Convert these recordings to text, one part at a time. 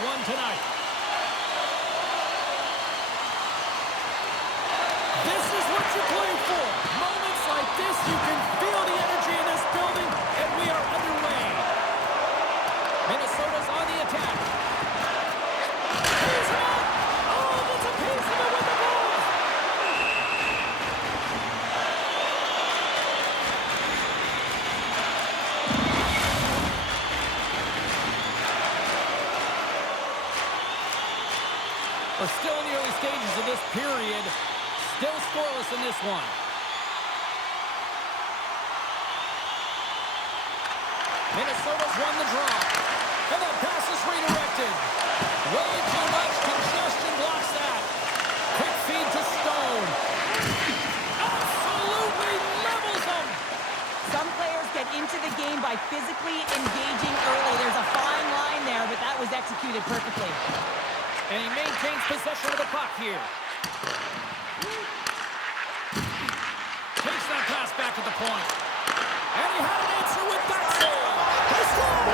one tonight. This is what you play for. Moments like this, you can feel the energy in this building, and we are underway. Minnesota's on the attack. He's out. Oh, that's a piece of it with the ball. We're still in the early stages of this period. Still scoreless in this one. Minnesota's won the draw. And that pass is redirected. Way too much congestion blocks that. Quick feed to Stone. Absolutely levels them. Some players get into the game by physically engaging early. There's a fine line there, but that was executed perfectly. And he maintains possession of the puck here. Takes that pass back at the point. And he had an answer with that save. He scored!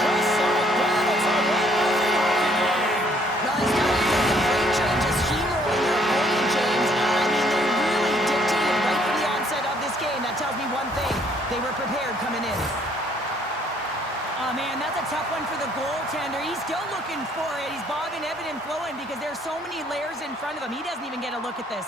Just like that, it's a 1-0 hockey game. Guys, now you get the great change of steamrolling their opponent, James. I mean, they really dictated right from the onset of this game. That tells me one thing. They were prepared coming in. Oh, man, that's a tough one for the goaltender. He's still looking for it. He's bobbing, ebbing, and flowing because there's so many layers in front of him. He doesn't even get a look at this.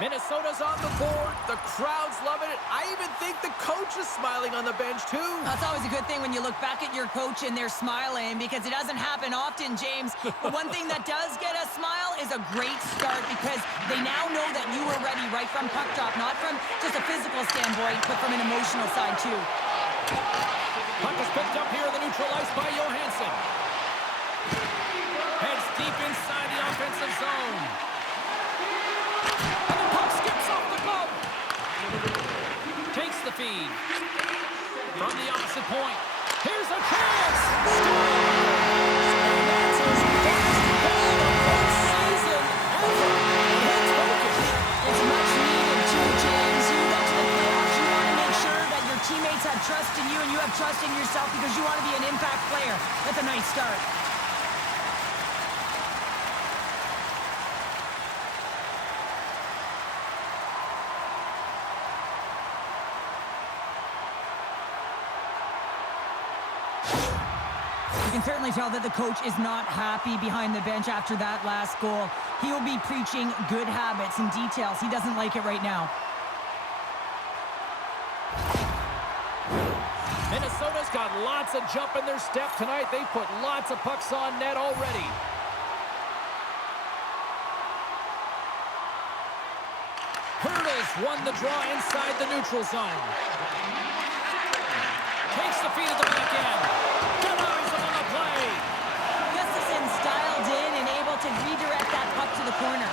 Minnesota's on the board. The crowd's loving it. I even think the coach is smiling on the bench, too. That's always a good thing when you look back at your coach and they're smiling because it doesn't happen often, James. But one thing that does get a smile is a great start because they now know that you were ready right from puck drop, not from just a physical standpoint, but from an emotional side, too. Puck is picked up here in the neutral ice by Johansson. Heads deep inside the offensive zone. And the puck skips off the glove. Takes the feed. From the opposite point. Here's a chance. Scores! And that's his first goal of this season ever. And it's focused. It's much needed too, James. You get to the playoffs, you want to make sure that your teammates have trust in you and you have trust in yourself because you want to be an impact player. That's a nice start. You can certainly tell that the coach is not happy behind the bench after that last goal. He will be preaching good habits and details. He doesn't like it right now. Minnesota's got lots of jump in their step tonight. They've put lots of pucks on net already. Hurdles won the draw inside the neutral zone. Takes the feed at the back end. Denies him on the play. Gustafson's dialed in and able to redirect that puck to the corner.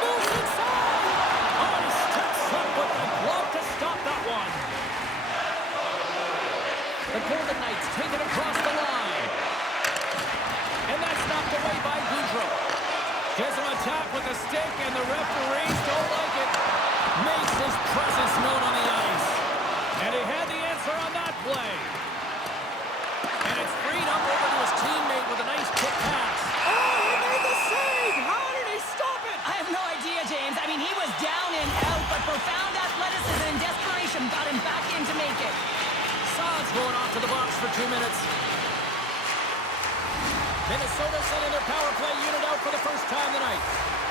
Moves inside. Oh, he steps up with the glove to stop that one. The Golden Knights take it across the line. And that's knocked away by Goudreau. Gives him a tap with a stick, and the referees don't like it. Makes his presence known on the ice. And he had the answer on that play. And it's freed up over to his teammate with a nice tip pass. Oh, he made the save! How did he stop it? I have no idea, James. I mean, he was down and out, but profound athleticism and desperation got him back in to make it. Saad's going off to the box for 2 minutes. Minnesota sending their power play unit out for the first time tonight.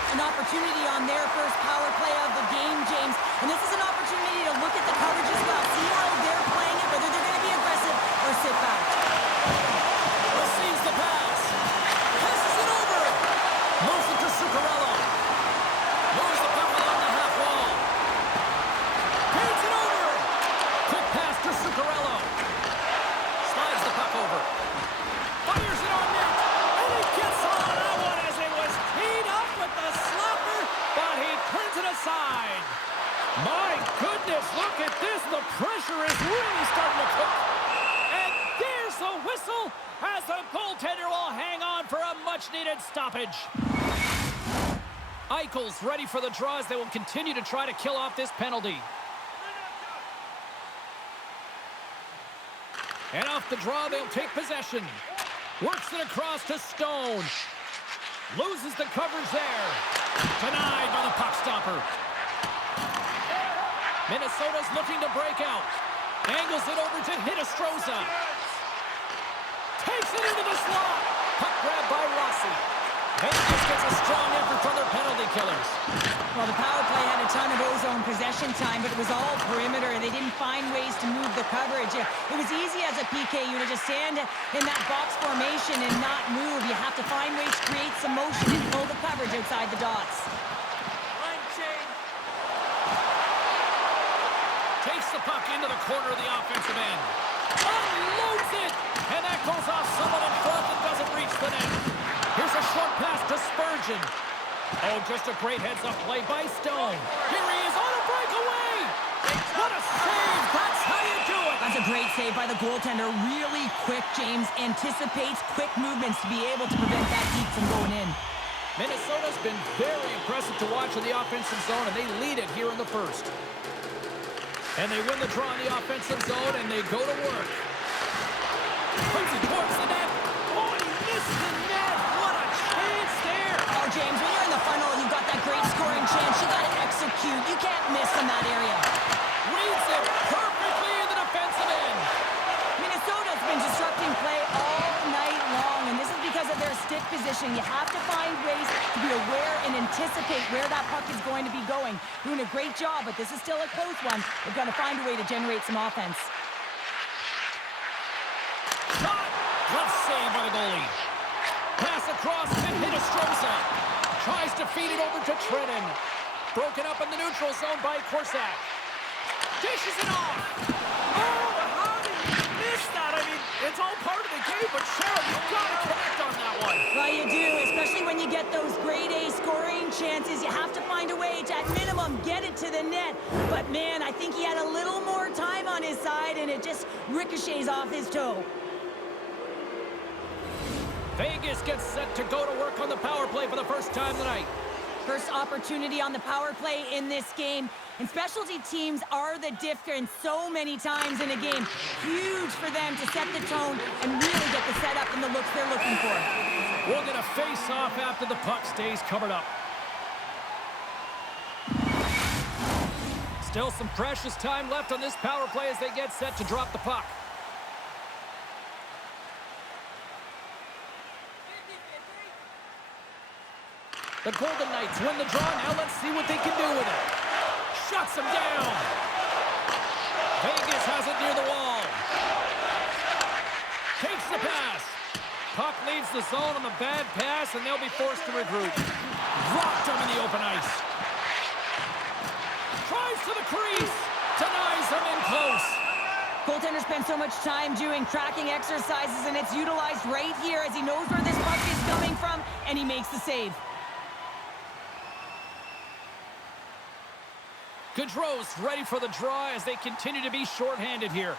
An opportunity on their first power play of the game, James. And this is an opportunity to look at the coverage as well. See how they're playing it, whether they're going to be aggressive or sit back. Receives the pass. Passes it over. Moves it to Zuccarello. Moves the puck along the half wall. Paints it over. Quick pass to Zuccarello. Slides the puck over. Fires it on net. And he gets on that one as it was teed up with the slapper, but he turns it aside. My goodness, look at this. The pressure pressure is really starting to cook. And there's the whistle as the goaltender will hang on for a much-needed stoppage. Eichel's ready for the draw as they will continue to try to kill off this penalty. And off the draw, they'll take possession. Works it across to Stone. Loses the coverage there. Denied by the puck stopper. Minnesota's looking to break out. Angles it over to Hinostroza. Takes it into the slot. Puck grabbed by Rossi. Vegas gets a strong effort from their penalty killers. Well, the power play had a ton of ozone possession time, but it was all perimeter, and they didn't find ways to move the coverage. It was easy as a PKU to just stand in that box formation and not move. You have to find ways to create some motion and pull the coverage outside the dots. Takes the puck into the corner of the offensive end. Unloads it! And that goes off someone in front and doesn't reach the net. Here's a short pass to Spurgeon. Oh, just a great heads-up play by Stone. Here he is on a breakaway! What a save! That's how you do it! That's a great save by the goaltender. Really quick, James. Anticipates quick movements to be able to prevent that heat from going in. Minnesota's been very impressive to watch in the offensive zone, and they lead it here in the first. And they win the draw in the offensive zone, and they go to work. Puts it towards the net. Oh, he missed the net. What a chance there. Oh, James, when you're in the funnel, you've got that great scoring chance. You got to execute. You can't miss in that area. Reads it perfectly in the defensive end. Minnesota's been disrupting play all night long, and this is because of their stick position. You have to find ways to be aware and anticipate where that puck is going to be going. Doing a great job, but this is still a close one. They've got to find a way to generate some offense. Shot! Good save by the goalie. Pass across to Hinostroza. Tries to feed it over to Trennan. Broken up in the neutral zone by Korsak. Dishes it off. Oh, how did you miss that? I mean, it's all part of the game, but Cheryl, you've got to connect on that one. Well, you do, especially when you get those grade A scoring chances. You have to find a way to, at minimum, get it to the net. But, man, I think he had a little more time on his side, and it just ricochets off his toe. Vegas gets set to go to work on the power play for the first time tonight. First opportunity on the power play in this game. And specialty teams are the difference so many times in a game. Huge for them to set the tone and really get the setup and the looks they're looking for. We'll get a face-off after the puck stays covered up. Still some precious time left on this power play as they get set to drop the puck. The Golden Knights win the draw. Now let's see what they can do with it. Shuts them down. Vegas has it near the wall. Takes the pass. Puck leaves the zone on the bad pass, and they'll be forced to regroup. Rocked them in the open ice. Tries to the crease. Denies them in close. Goaltender spends so much time doing tracking exercises, and it's utilized right here as he knows where this puck is coming from, and he makes the save. Gaudreau's ready for the draw as they continue to be shorthanded here.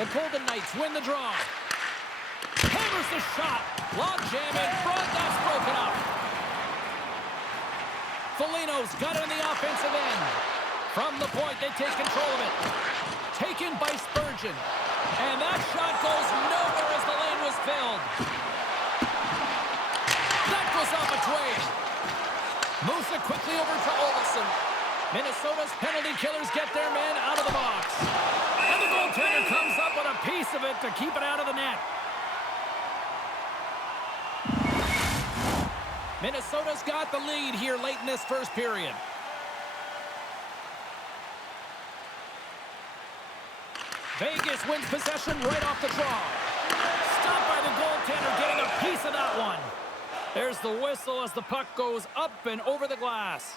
The Golden Knights win the draw. Hammers the shot. Log jam in front. That's broken up. Foligno's got it in the offensive end. From the point, they take control of it. Taken by Spurgeon. And that shot goes nowhere as the lane was filled. That goes off a twig. Moves it quickly over to Olsen. Minnesota's penalty killers get their man out of the box. And the goaltender comes up with a piece of it to keep it out of the net. Minnesota's got the lead here late in this first period. Vegas wins possession right off the draw. Stopped by the goaltender, getting a piece of that one. There's the whistle as the puck goes up and over the glass.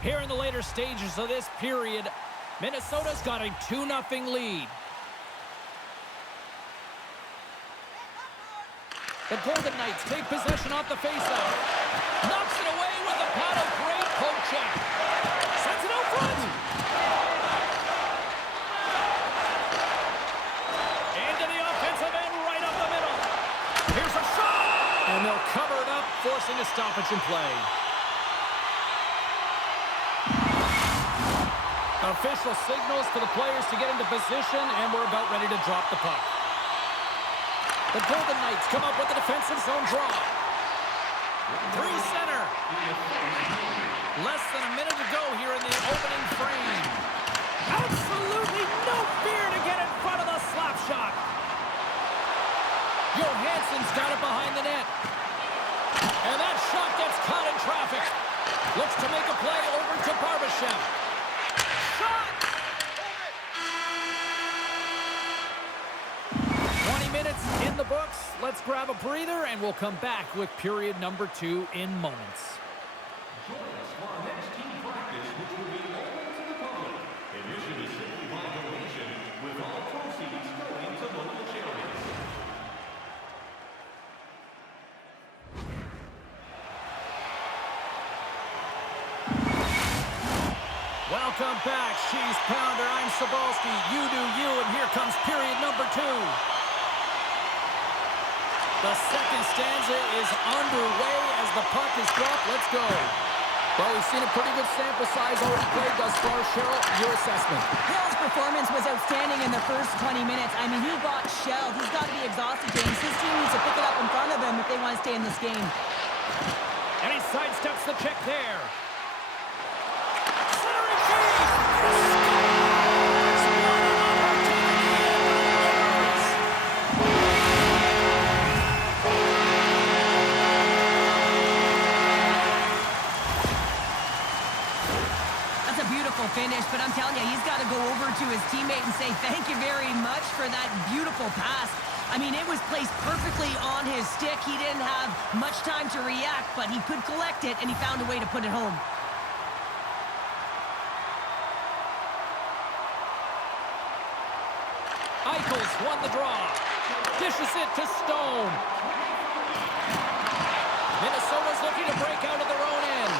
Here in the later stages of this period, Minnesota's got a 2-0 lead. The Golden Knights take possession off the faceoff. Knocks it away with a paddle. Great poke check. Sends it over. stoppage in play. Official signals for the players to get into position, and we're about ready to drop the puck. The Golden Knights come up with a defensive zone draw. Through center. Less than a minute to go here in the opening frame. Absolutely no fear to get in front of the slap shot. Johansson's got it behind the net. And that shot gets caught in traffic. Looks to make a play over to Barbashev. Shot! 20 minutes in the books. Let's grab a breather, and we'll come back with period number 2 in moments. Join us for our next team practice, which will be open to the public. Admission is simply by donation, with all proceeds going to local charities. Welcome back, Cheese Pounder. I'm Sobalski. You do you, and here comes period number 2. The second stanza is underway as the puck is dropped. Let's go. Well, we've seen a pretty good sample size already played thus far. Cheryl, your assessment. Hill's performance was outstanding in the first 20 minutes. I mean, he got shelled. He's got to be exhausted, James. His team needs to pick it up in front of him if they want to stay in this game. And he sidesteps the check there. Finish, but I'm telling you, he's got to go over to his teammate and say thank you very much for that beautiful pass. I mean, it was placed perfectly on his stick. He didn't have much time to react, but he could collect it, and he found a way to put it home. Eichels won the draw. Dishes it to Stone. Minnesota's looking to break out of their own end.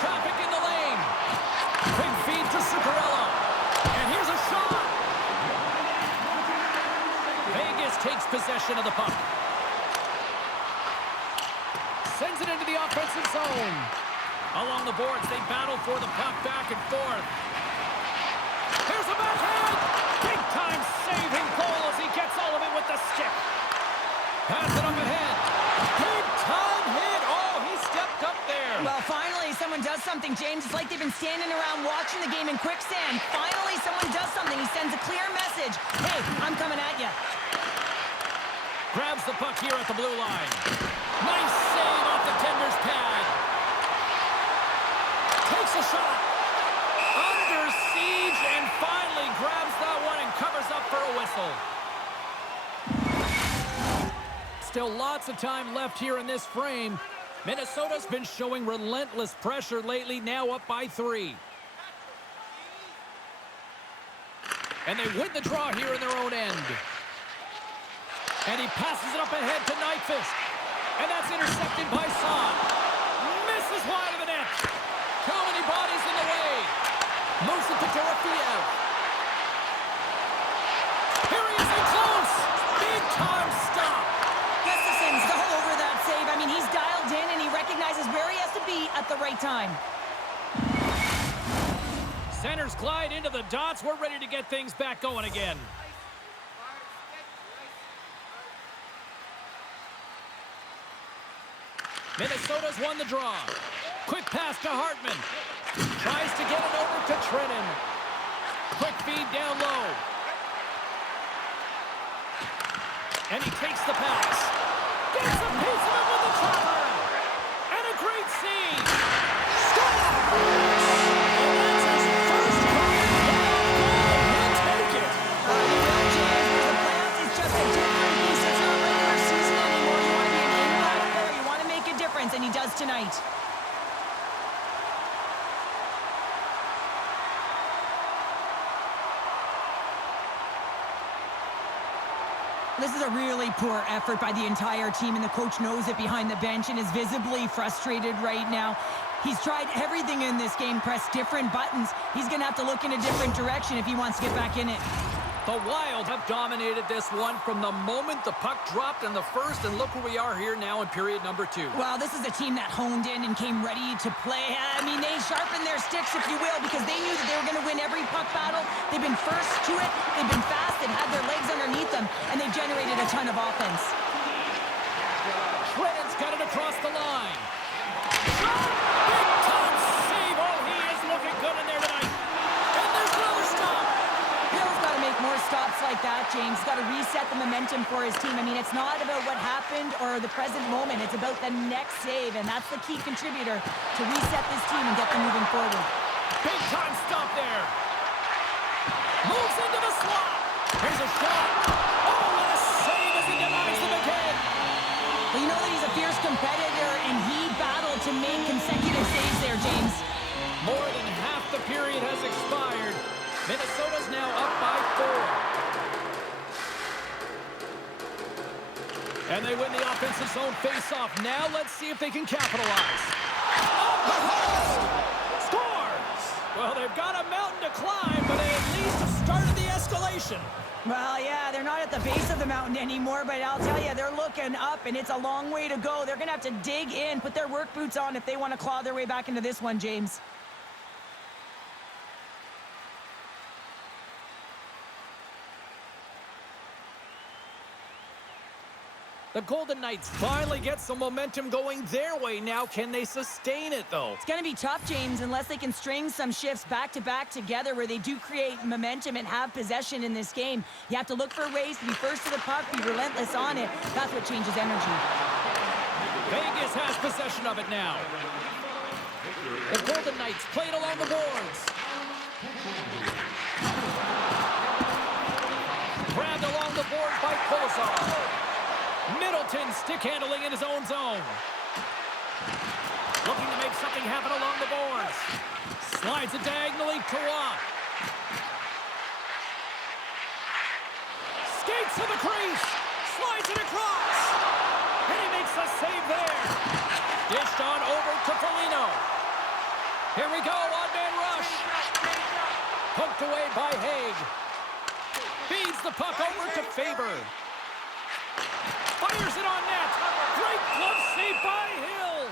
Traffic in the lane. Quick feed to Zuccarello. And here's a shot. Vegas takes possession of the puck. Sends it into the offensive zone. Along the boards, they battle for the puck back and forth. Here's a backhand. Big-time saving goal as he gets all of it with the stick. Pass it up ahead. Big-time hit. Oh, he stepped up there. Well, finally, someone does something, James. It's like they've been standing around watching the game in quicksand. Finally, someone does something. He sends a clear message. Hey, I'm coming at you. Grabs the puck here at the blue line. Nice save off the tender's pad. Takes a shot. Under siege and finally grabs that one and covers up for a whistle. Still lots of time left here in this frame. Minnesota's been showing relentless pressure lately, now up by 3. And they win the draw here in their own end. And he passes it up ahead to Nyquist. And that's intercepted by Son. Misses wide of the net. Too many bodies in the way. Moves it to Dorofeev. Here he is in close. Big time stop. Gustafson's all over that save. I mean, he's dialed in and he recognizes where he has to be at the right time. Centers glide into the dots. We're ready to get things back going again. Minnesota's won the draw. Quick pass to Hartman. Tries to get it over to Trennan. Quick feed down low. And he takes the pass. Gets a piece of it with the chopper. And a great save. Score! And that's his first career goal. He'll take it. The playoffs is just a different beast. It's not regular season anymore. You want to be an impact player. You want to make a difference, and he does tonight. This is a really poor effort by the entire team, and the coach knows it behind the bench and is visibly frustrated right now. He's tried everything in this game, pressed different buttons. He's going to have to look in a different direction if he wants to get back in it. The Wild have dominated this one from the moment the puck dropped in the first, and look where we are here now in period number 2. Well, this is a team that honed in and came ready to play. I mean, they sharpened their sticks, if you will, because they knew that they were going to win every puck battle. They've been first to it, they've been fast, they've had their legs underneath them, and they've generated a ton of offense. Trenton's got it across the line. Big time save. Oh, he is looking good in there tonight. And there's another stop. Bill's got to make more stops like that, James. He's got to reset the momentum for his team. I mean, it's not about what happened or the present moment. It's about the next save, and that's the key contributor to reset this team and get them moving forward. Big time stop there. Moves into the slot. Here's a shot. Oh, what a save as he denies them again. Well, you know that he's a fierce competitor, and he battled to make consecutive saves there, James. More than half the period has expired. Minnesota's now up by 4. And they win the offensive zone face-off. Now let's see if they can capitalize. Off the post! Scores! Well, they've got a mountain to climb, but they at least have started the escalation. Well, yeah, they're not at the base of the mountain anymore, but I'll tell you, they're looking up, and it's a long way to go. They're going to have to dig in, put their work boots on if they want to claw their way back into this one, James. The Golden Knights finally get some momentum going their way. Now, can they sustain it, though? It's going to be tough, James, unless they can string some shifts back-to-back together where they do create momentum and have possession in this game. You have to look for ways to be first to the puck, be relentless on it. That's what changes energy. Vegas has possession of it now. The Golden Knights played along the boards. Grabbed along the boards by Kolosov. Middleton stick handling in his own zone. Looking to make something happen along the boards. Slides it diagonally to Watt. Skates to the crease. Slides it across. And he makes the save there. Dished on over to Foligno. Here we go, one-man rush. Poked away by Haig. Feeds the puck over to Faber. Fires it on net. Great glove save by Hill.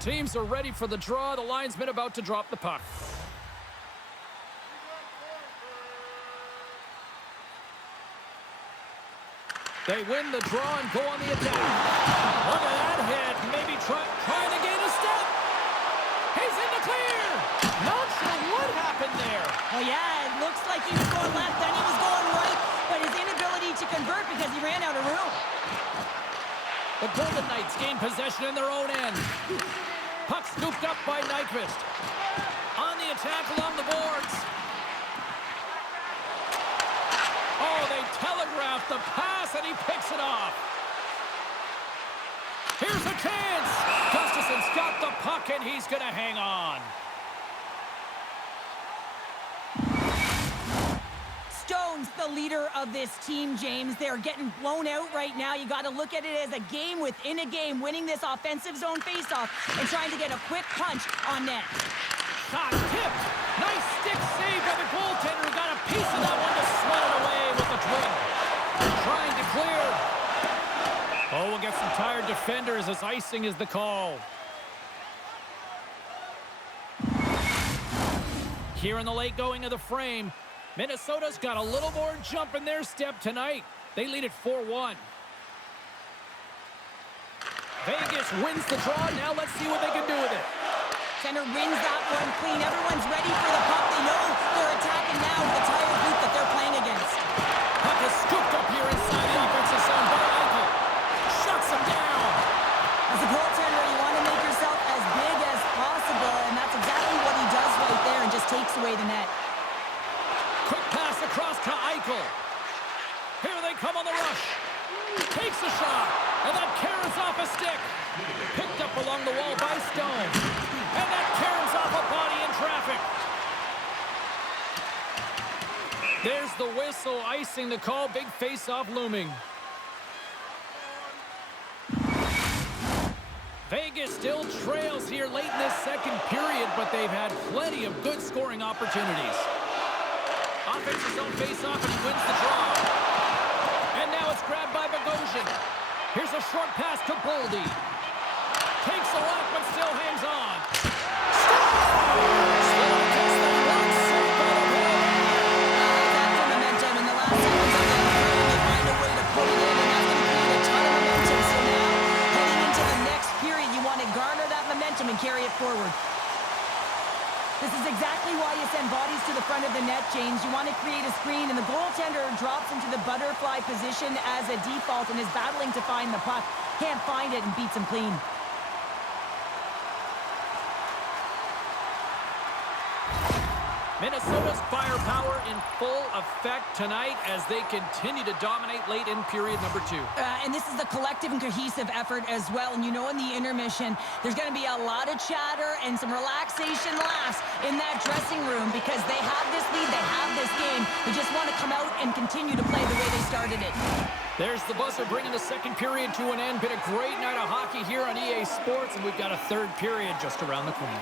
Teams are ready for the draw. The linesman about to drop the puck. They win the draw and go on the attack. Look at that hit. Maybe trying to gain a step. He's in the clear. Not sure what happened there. Oh, yeah, it looks like he was going left, then he was going right, but his inability to convert because he ran out of room. The Golden Knights gain possession in their own end. Puck scooped up by Nyquist. On the attack along the boards. Oh, they telegraphed the pass, and he picks it off. Here's a chance. Gustafson's got the puck, and he's going to hang on. Stone's the leader of this team, James. They're getting blown out right now. You got to look at it as a game within a game, winning this offensive zone faceoff and trying to get a quick punch on net. Shot tipped. Nice stick save by the goaltender who got a piece of that one to sweat it away with the twin. Trying to clear. Oh, we'll get some tired defenders as icing is the call. Here in the late going of the frame, Minnesota's got a little more jump in their step tonight. They lead it 4-1. Vegas wins the draw. Now let's see what they can do with it. Center wins that one clean. Everyone's ready for the puck. They know they're attacking now with the tired group that they're playing against. Puck is scooped up here inside the offensive zone by Eichel. Shuts him down. As a goaltender, you want to make yourself as big as possible, and that's exactly what he does right there and just takes away the net. Quick pass across to Eichel. Here they come on the rush. Takes a shot, and that carries off a stick. Picked up along the wall by Stone. And that carries off a body in traffic. There's the whistle, icing the call. Big face-off looming. Vegas still trails here late in this second period, but they've had plenty of good scoring opportunities. Offensive zone face-off, and he wins the draw. And now it's grabbed by Bogosian. Here's a short pass to Boldy. Takes a lock, but still hangs on. After momentum in the last seconds of that frame, they find a way to put it in, and that's going to create a ton of momentum. So now, heading into the next period, you want to garner that momentum and carry it forward. This is exactly why you send bodies to the front of the net, James. You want to create a screen, and the goaltender drops into the butterfly position as a default and is battling to find the puck. Can't find it and beats him clean. Minnesota's firepower in full effect tonight as they continue to dominate late in period number 2. And this is a collective and cohesive effort as well. And you know, in the intermission, there's going to be a lot of chatter and some relaxation laughs in that dressing room because they have this lead, they have this game. They just want to come out and continue to play the way they started it. There's the buzzer bringing the second period to an end. Been a great night of hockey here on EA Sports, and we've got a third period just around the corner.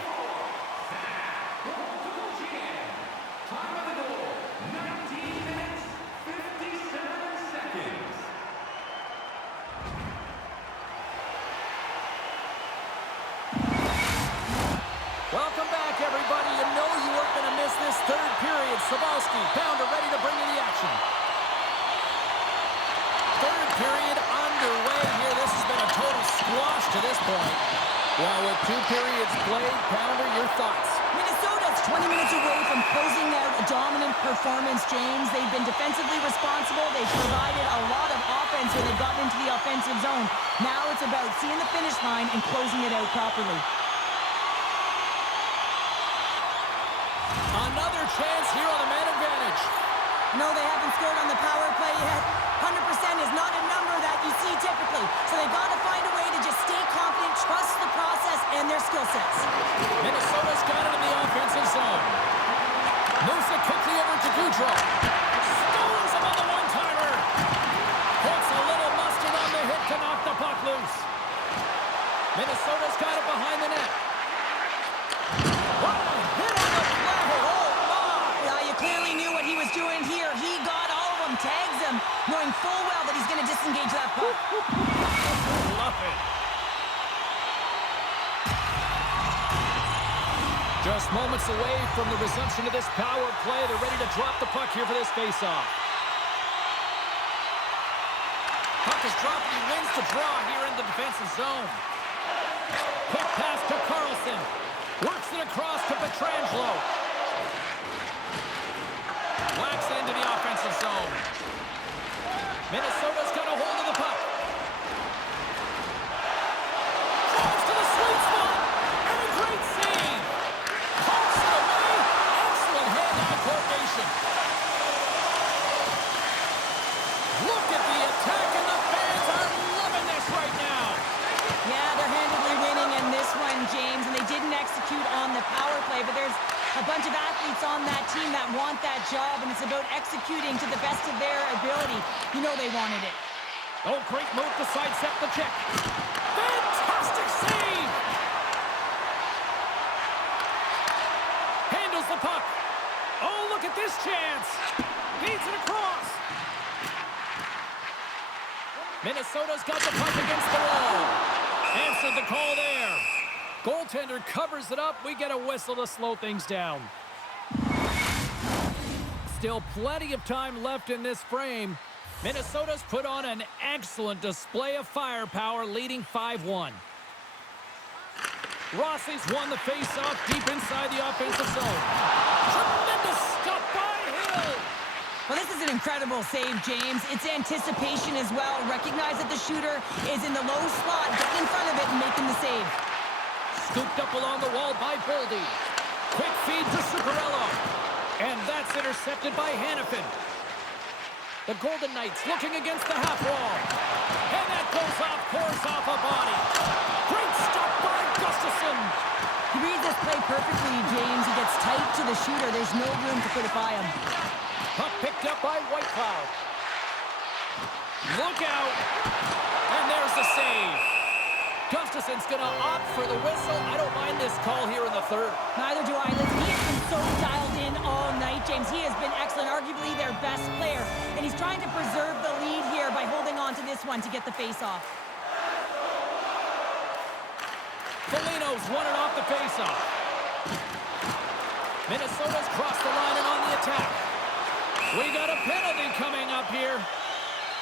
Welcome back, everybody. You know you weren't going to miss this third period. Sabalski, Pounder ready to bring you the action. Third period underway here. This has been a total squash to this point. Well, with 2 periods played, Pounder, your thoughts? Minnesota's 20 minutes away from closing out a dominant performance, James. They've been defensively responsible. They've provided a lot of offense when they've gotten into the offensive zone. Now it's about seeing the finish line and closing it out properly. Another chance here on the man advantage. No, they haven't scored on the power play yet. 100% is not a number that you see typically. So they've got to find a way to just stay confident, trust the process and their skill sets. Minnesota's got it in the offensive zone. Moves it quickly over to Goudreau. Stones him on the one-timer. Puts a little mustard on the hit to knock the puck loose. Minnesota's got it behind the net. What a hit on the level. Oh, my. Yeah, you clearly knew what he was doing here. He got all of them, tags them, knowing full well that he's going to disengage that puck. Love it. Just moments away from the resumption of this power play. They're ready to drop the puck here for this faceoff. Puck is dropped. He wins the draw here in the defensive zone. Quick pass to Carlson. Works it across to Pietrangelo. Whacks it into the offensive zone. Minnesota's got a hold of the puck. Drives to the sweet spot. And a great save. Pokes it away. Excellent hand-eye coordination. Look at the attack, and the fans are loving this right now. Yeah, they're handedly winning in this one, James, and they didn't execute on the power play, but there's a bunch of athletes on that team that want that job, and it's about executing to the best of their ability. You know they wanted it. Oh, great move to sidestep the check. Fantastic save! Handles the puck. Oh, look at this chance. Feeds it across. Minnesota's got the puck against the wall. Answered the call there. Goaltender covers it up. We get a whistle to slow things down. Still plenty of time left in this frame. Minnesota's put on an excellent display of firepower, leading 5-1. Rossi's won the faceoff deep inside the offensive zone. Tremendous stop by Hill. Well, this is an incredible save, James. It's anticipation as well. Recognize that the shooter is in the low slot, getting in front of it and making the save. Scooped up along the wall by Boldy. Quick feed to Zuccarello. And that's intercepted by Hanifin. The Golden Knights looking against the half wall. And that goes off course off a body. Great stop by Gustafsson. He reads this play perfectly, James. He gets tight to the shooter. There's no room to put it by him. Puck picked up by Whitecloud. Look out. And there's the save. Gustafson's going to opt for the whistle. I don't mind this call here in the third. Neither do I. Listen, he has been so dialed in all night, James. He has been excellent, arguably their best player. And he's trying to preserve the lead here by holding on to this one to get the face-off. Foligno's won it off the face-off. Minnesota's crossed the line and on the attack. We got a penalty coming up here.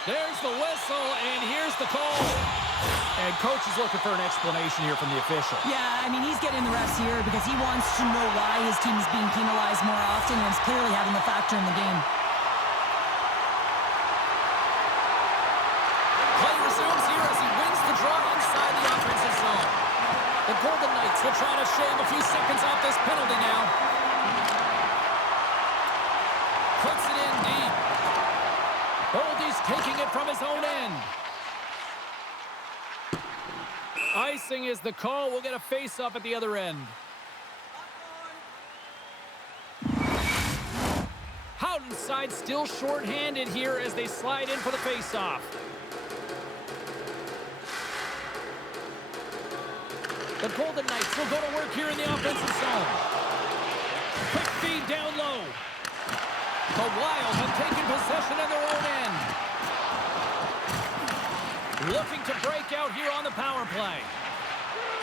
There's the whistle, and here's the call. And coach is looking for an explanation here from the official. Yeah, I mean, he's getting the refs here because he wants to know why his team is being penalized more often, and it's clearly having a factor in the game. Play resumes here as he wins the draw inside the offensive zone. The Golden Knights will try to shave a few seconds off this penalty now. Puts it in deep. Boldy's taking it from his own end. Icing is the call. We'll get a face-off at the other end. Howden's side still short-handed here as they slide in for the face-off. The Golden Knights will go to work here in the offensive zone. Quick feed down low. The Wild have taken possession in their own end. Looking to break out here on the power play.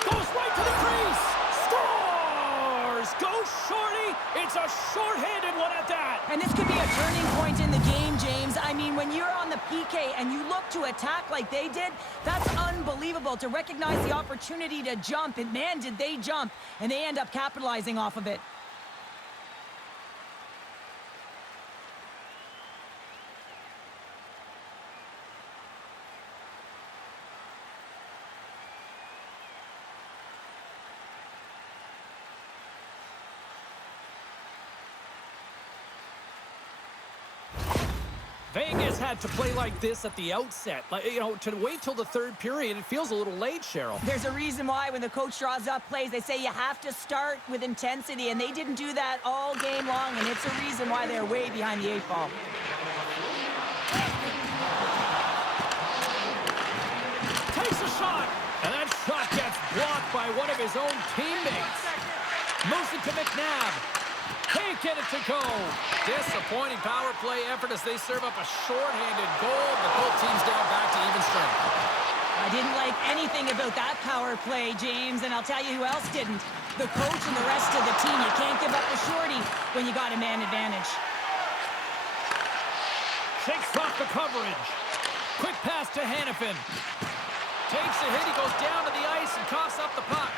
Goes right to the crease. Scores! Go Shorty! It's a short-handed one at that. And this could be a turning point in the game, James. I mean, when you're on the PK and you look to attack like they did, that's unbelievable to recognize the opportunity to jump. And man, did they jump. And they end up capitalizing off of it. Vegas had to play like this at the outset. To wait till the third period, it feels a little late, Cheryl. There's a reason why when the coach draws up plays, they say you have to start with intensity, and they didn't do that all game long, and it's a reason why they're way behind the 8 ball. Takes a shot, and that shot gets blocked by one of his own teammates. Moves it to McNabb. Can't get it to go. Disappointing power play effort as they serve up a short-handed goal, but both teams down back to even strength. I didn't like anything about that power play, James, and I'll tell you who else didn't. The coach and the rest of the team. You can't give up a shorty when you got a man advantage. Shakes off the coverage. Quick pass to Hannafin. Takes a hit. He goes down to the ice and coughs up the puck.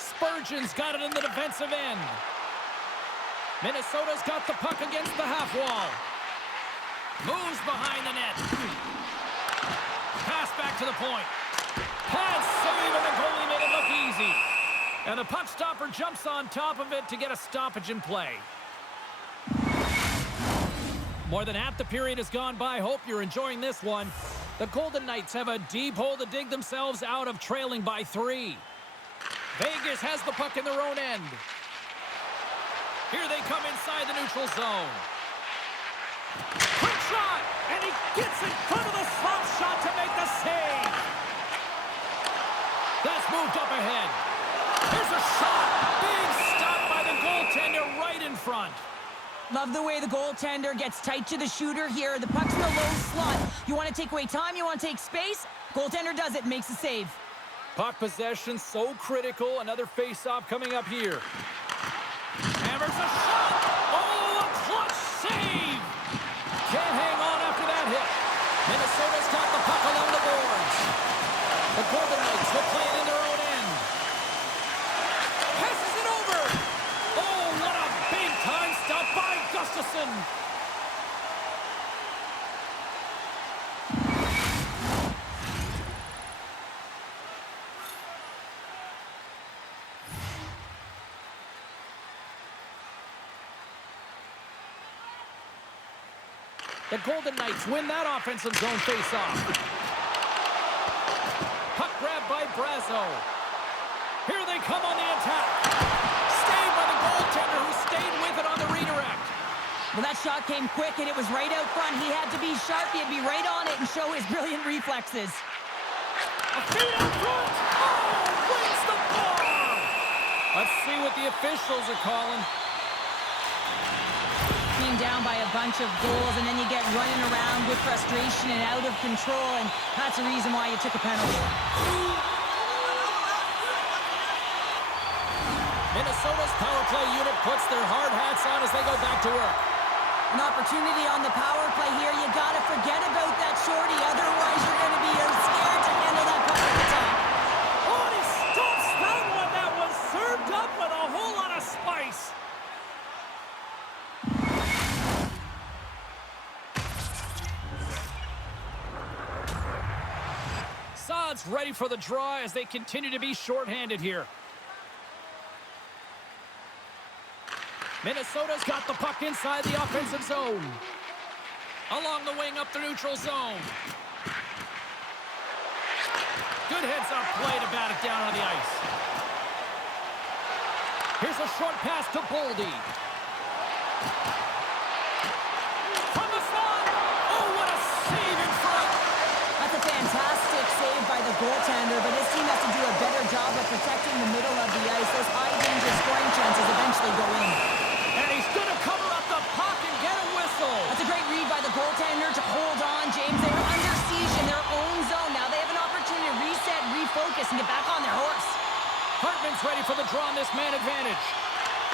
Spurgeon's got it in the defensive end. Minnesota's got the puck against the half wall. Moves behind the net. Pass back to the point. Pass save, and the goalie made it look easy. And the puck stopper jumps on top of it to get a stoppage in play. More than half the period has gone by. Hope you're enjoying this one. The Golden Knights have a deep hole to dig themselves out of, trailing by 3. Vegas has the puck in their own end. Here they come inside the neutral zone. Quick shot! And he gets in front of the slap shot to make the save. That's moved up ahead. Here's a shot. Being stopped by the goaltender right in front. Love the way the goaltender gets tight to the shooter here. The puck's in the low slot. You want to take away time, you want to take space. Goaltender does it, makes a save. Puck possession so critical. Another face-off coming up here. Hammers a shot. Oh, a clutch save. Can't hang on after that hit. Minnesota's got the puck along the boards. The Golden Knights will play it in their own end. Passes it over. Oh, what a big-time stop by Gustafson. The Golden Knights win that offensive zone face-off. Puck grab by Brazo. Here they come on the attack. Saved by the goaltender who stayed with it on the redirect. Well, that shot came quick, and it was right out front. He had to be sharp. He had to be right on it and show his brilliant reflexes. Feet out front. Oh, wins the bar. Let's see what the officials are calling. Being down by a bunch of goals, and then you get running around with frustration and out of control, and that's the reason why you took a penalty. Minnesota's power play unit puts their hard hats on as they go back to work. An opportunity on the power play here. You got to forget about that shorty, otherwise you're going to be scared to handle that puck at the top. Oh, and he stops that one. That was served up with a whole lot of spice. Sod's ready for the draw as they continue to be shorthanded here. Minnesota's got the puck inside the offensive zone. Along the wing up the neutral zone. Good heads-up play to bat it down on the ice. Here's a short pass to Boldy. From the slot. Oh, what a save in front. That's a fantastic save by the goaltender, but his team has to do a better job of protecting the middle of the ice. Those high-danger scoring chances eventually go in. And he's going to cover up the puck and get a whistle. That's a great read by the goaltender to hold on, James. They were under siege in their own zone. Now they have an opportunity to reset, refocus, and get back on their horse. Hartman's ready for the draw on this man advantage.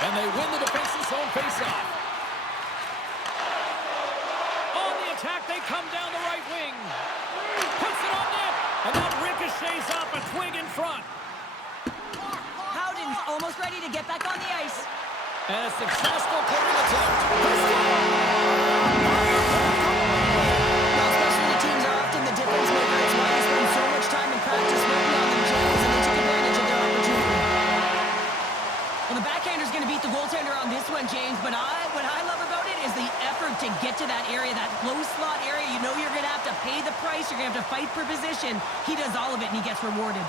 And they win the defensive zone faceoff. On the attack, they come down the right wing. Puts it on net. And that ricochets off a twig in front. Howden's almost ready to get back on the ice. And a successful clearing attempt. Now, special teams are often the difference maker. It's why they spend so much time in practice working on them, James, and they took advantage of their opportunity. Well, the backhander's going to beat the goaltender on this one, James, but what I love about it is the effort to get to that area, that low slot area. You know you're going to have to pay the price. You're going to have to fight for position. He does all of it, and he gets rewarded.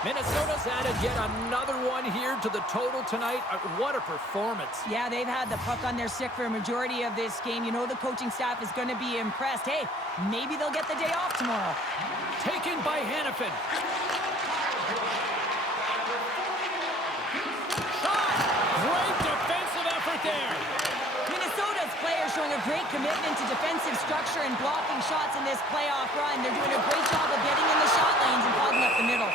Minnesota's added yet another one here to the total tonight. What a performance. Yeah, they've had the puck on their stick for a majority of this game. You know the coaching staff is going to be impressed. Hey, maybe they'll get the day off tomorrow. Taken by Hannafin. Shot! Great defensive effort there. Minnesota's players showing a great commitment to defensive structure and blocking shots in this playoff run. They're doing a great job of getting in the shot lanes and clogging up the middle.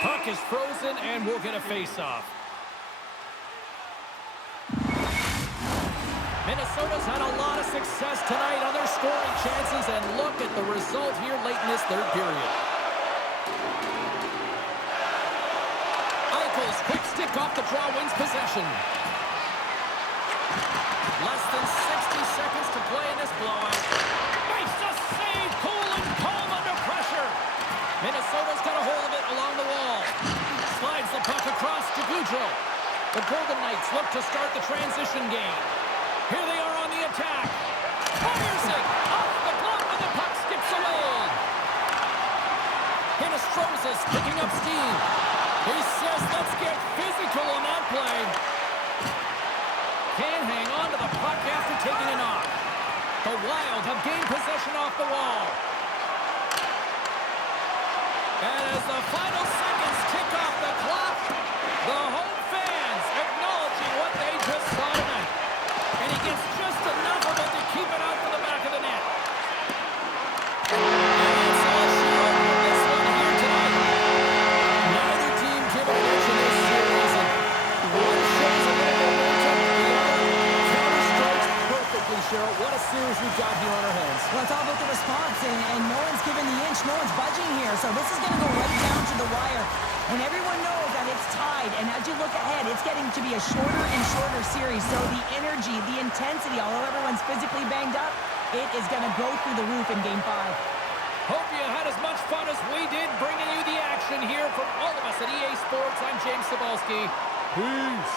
Puck is frozen and we'll get a face-off. Minnesota's had a lot of success tonight on their scoring chances, and look at the result here late in this third period. Eichel's quick stick off the draw wins possession. Less than 60 seconds to play in this blowout. Makes a save, cool and calm under pressure. Minnesota's got a hold of it along the wall. Slides the puck across to Goudreau. The Golden Knights look to start the transition game. Here they are on the attack. Fires it off the glove and the puck skips away. Hinostroza's picking up steam. He says, let's get physical on that play. Can't hang on to the puck after taking it off. The Wild have gained possession off the wall. And as the final seconds tick off the clock, the home fans acknowledging what they just saw tonight. And he gets just enough of it to keep it out for the back of the net. And that's all she wrote from this one here tonight. Neither team given an inch in this series, and one shows a little momentum, the other counter-strikes perfectly, Cheryl. What a series we've got here on our hands. Well, it's all about the response, and no one's giving the inch, no one's budging here. So this is going to go right down to the wire. And everyone knows that it's tied. And as you look ahead, it's getting to be a shorter and shorter series. So the energy, the intensity, although everyone's physically banged up, it is going to go through the roof in Game 5. Hope you had as much fun as we did bringing you the action here from all of us at EA Sports. I'm James Cebulski. Peace.